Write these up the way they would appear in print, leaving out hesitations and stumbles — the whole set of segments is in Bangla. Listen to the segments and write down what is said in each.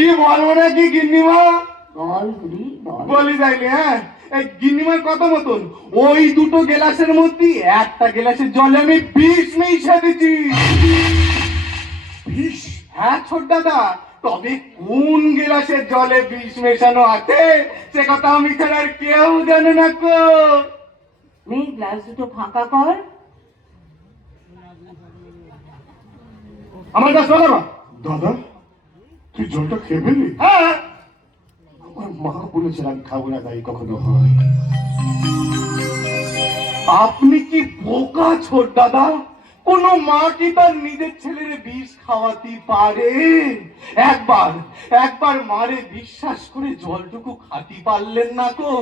কি বলবো নাকি গিন্নিমা? বলি তাইলে, হ্যাঁ। এই গিন্নিমার কথা মতন ওই দুটো গ্লাসের মধ্যে একটা গ্লাসের জলে আমি বিষ মিশিয়ে দিচ্ছি। বিষ? হ্যাঁ ছোট দাদা, তবে কোন গ্লাসের জলে বিষ মেশানো আছে সে কথা আমি ছাড়া আর কেউ জানে না গো। গ্লাস দুটো ফাঁকা কর। আমার কাছে দাদা তুই জলটা খেয়ে ফেললি? হ্যাঁ, আমার মা বলেছেন আমি খাবো না, তাই কখনো হয়। আপনি কি বোকা ছোট দাদা? কোন মা কি তার নিজের ছেলের বিষ খাওয়াতে পারে? একবার একবার মারে বিশ্বাস করে জলটুকু খাতি পারলেন না গো?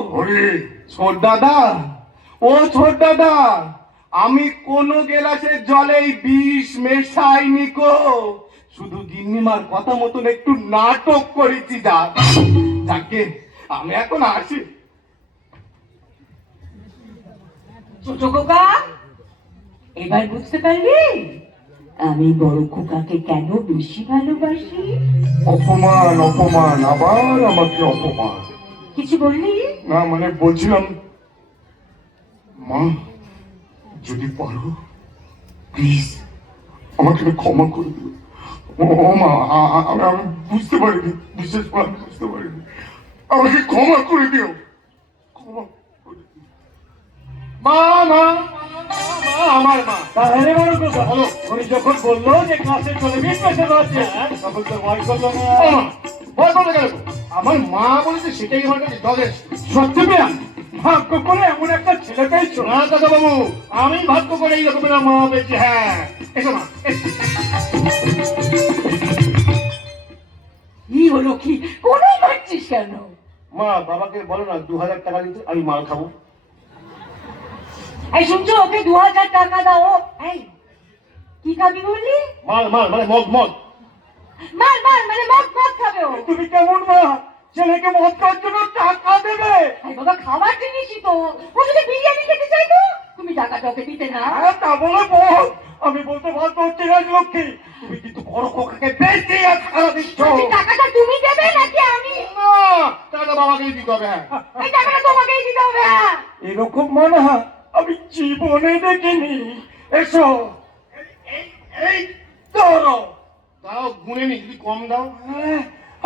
ছোট দাদা, ও ছোট দাদা, আমি কোন গ্লাসের জলে বিষ মেশাইনি গো। শুধু গিন্নিমার কথা মতন একটু নাটক করেছি। যাকে আমি এখন আসি। ছোট খোকা, এবার বুঝতে পারলি আমি বড় খোকাকে কেন বেশি ভালোবাসি? অপমান অপমান, আবার আমাকে অপমান। কিছু বললি না, মানে বলছিলাম মা, যদি পারো প্লিজ আমাকে ক্ষমা করে দিও। ও মা, আমি বুঝতে পারিনি, বিশেষ করে আমি বুঝতে পারিনি, আমাকে ক্ষমা করে দিও, ক্ষমা করে দিও। মা মা আমার মা। তাহলে বড় কথা হলো, উনি যখন বললো যে ক্লাসের জলে বিষ মেশানো আছে তখন তো ভয় করলো না। ভয় করলে কেন? আমার মা বলেছে সেটাই আমার কাছে যথেষ্ট। সত্যি মেয়া, ভাগ্য করে এমন একটা ছেলে পেয়েছো। না দাদা বাবু, আমি ভাগ্য করে এই রকমের মা পেয়েছি। হ্যাঁ, এসো মা। কি হলো, কি কোনোই মারছিস কেন? মা বাবাকে বলো না 2000 টাকা দিতে, আমি মাল খাবো। এই শুনছো, ওকে 2000 টাকা দাও। এই কি খাবি বললি? মাল মাল মানে মদ মদ। মানে মদ খাবে ও? তুমি কেমন মা, ছেলেকে মদ খাওয়ার জন্য টাকা দেবে? বাবা, খাবার জিনিসই তো। ও যদি বিরিয়ানি খেতে চাইতো তুমি টাকাটা ওকে দিতে না? তা বলে বল, আমি বলতে বাধ্য হচ্ছি রাজলক্ষ্মী, তুমি কিন্তু বড় খোকাকে বেশি খারাপ দিচ্ছ। টাকাটা তুমি দেবে নাকি আমি? না, টাকা বাবাকেই দিতে হবে। হ্যাঁ, এই টাকাটা তোমাকেই দিতে হবে। এরকম মনে হয় আমি জীবনে দেখিনি। এসো, এই ধরো। তাও গুনে নি, যদি কম দাও।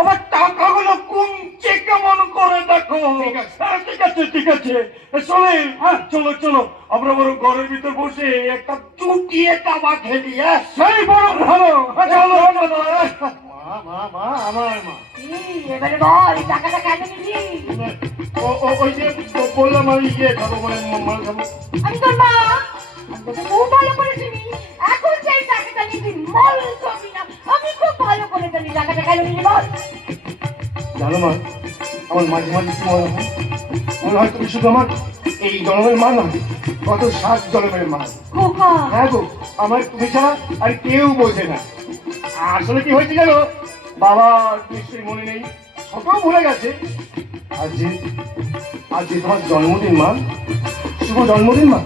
আমার টাকাগুলো কুঞ্চে কেমন করে দেখো। ঠিক আছে। ঠিক আছে ঠিক আছে, চলে চলো চলো, আমরা বড় ঘরের ভিতর বসে একটা চুটিয়ে তাবা খেলি। সেই বড় ভালো। চলো চলো। মা মা মা আমার মা। এবারে বল, এই টাকাটা কেন নিলি? ওই যে বললাম আমি খাবো, মানে মাল খাবো। আমি তোর মা, আমি তোকে খুব ভালো করে চিনি। এখন সেই টাকাটা নিবি, মল খাবি না। আমি খুব ভালো করে জানি টাকাটা কেন নিলি, বল। জানো মা, আমার মাঝে মাঝে কি মনে হয়, মনে হয় তুমি শুধু আমার এই জন্মের মা নয়, গত 7 জন্মের মা। খোকা, হ্যাঁ গো, আমার তুমি ছাড়া আর কেউ বোঝে না। আসলে কি হয়েছে জানো, বাবা নিশ্চয়ই মনে নেই, ছোট ভুলে গেছে। আজ যে তোমার জন্মদিন মা, শুভ জন্মদিন মা।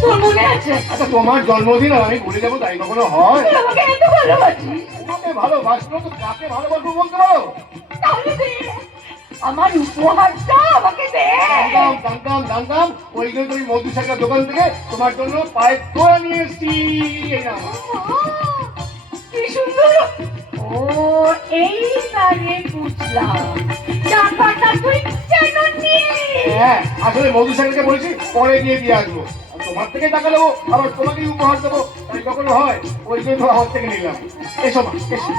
তোর মনে আছে? আচ্ছা, তোমার জন্মদিন আর আমি ভুলে যাবো, তাই কখনো হয়? তুই আমাকে এত ভালোবাসিস। তোমাকে ভালোবাসলো তো কাকে ভালোবাসবো বলতে পারো? তাহলে দে, আমার উপহারটা আমাকে দে। জানতাম ওই জন্য তুমি মধুসাগর দোকান থেকে তোমার জন্য পায়ের তোয়া নিয়ে এসছি। এই নাও। কি সুন্দর। ও, এইবারে বুঝলাম টাকাটা তুই কেন নিলি। হ্যাঁ, আসলে মধুসাগরকে বলেছি পরে গিয়ে দিয়ে আসবো। আর তোমার থেকে টাকা নেবো, আবার তোমাকেই উপহার দেবো, তাই কখনো হয়? ওই জন্য হাত থেকে নিলাম। এসো মা, এসো।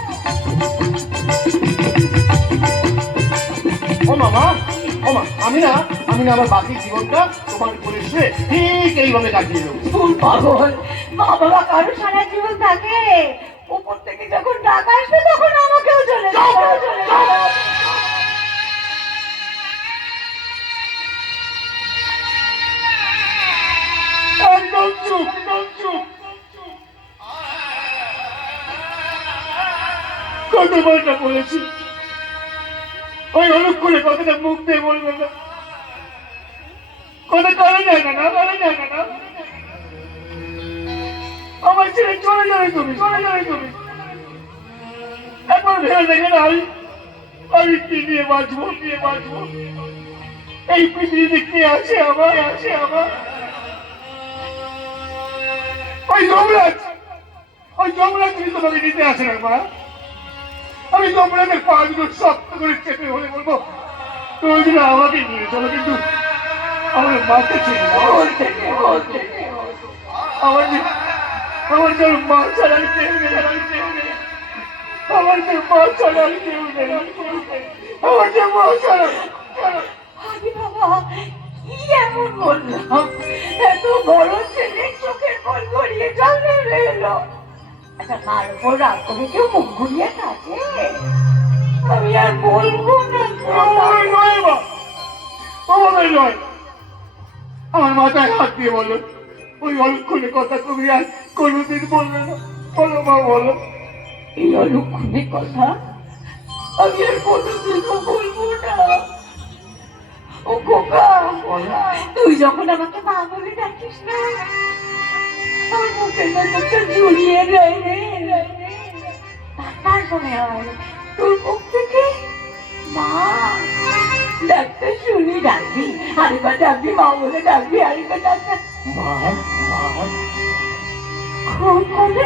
ও মামা, ও মা, আমি না আমার বাকি জীবনটা তোমার উপরে শুয়ে ঠিক এইভাবে কাটিয়ে দেবো। তুই পাগল, মা বাবা কারো সারা জীবন থাকে, উপর থেকে যখন টাকা আসবে তখন আমাকেও চলে যাবে। একদম চুপ, একদম চুপ। কতবারটা বলেছি ওই হলুদ করে কথাটা মুখ দিয়ে বলবে না, কথা করে যায় না, করে যায় না। আমার ছেলে চলে যাবে তুমি, চলে যাবে তুমি। ভেবে দেখে না আমি কি নিয়ে বাঁচবো এই পৃথিবীতে কে আছে আমার ওই যমরাজ তুমি তোমাকে নিতে আসে না মা। আমি যমরাজের পা দুটো শক্ত করে চেপে হলে বলবো তুমি যদি আমাকে নিয়ে চলো, কিন্তু আমার মাকে ছিল আমার যে মা ছাড়া কেউ নেই, আমার যে মা ছাড়া কেউ নেই, আমার যে মা ছাড়া। আরে বাবা, কি এমন বললাম? এত বড় ছেলে চোখের কোল গড়িয়ে জল বেরিয়ে এলো। আচ্ছা, মার উপর রাগ করে কেউ মুখ ঘুরিয়ে থাকে? আমি আর বলবো না। আমার মাথায় হাত দিয়ে বলো, ওই অলক্ষণে কথা তুমি আর কোনোদিন বললে না। বলো মা, বলো। এই অলক্ষণে কথা আমি আর কোনোদিনও বলবো না। ও খোকা, তুই যখন আমাকে মা বলে ডাকিস না, আমার মুখের মধ্যে জুড়িয়ে যায় রে। তার মনে হয় তোর মুখ থেকে মা ডাক্তার শুনি ডাকবি, আরেকবার ডাকবি মা বলে ডাকবি, আরেকবার ডাক্তার মা খুব করে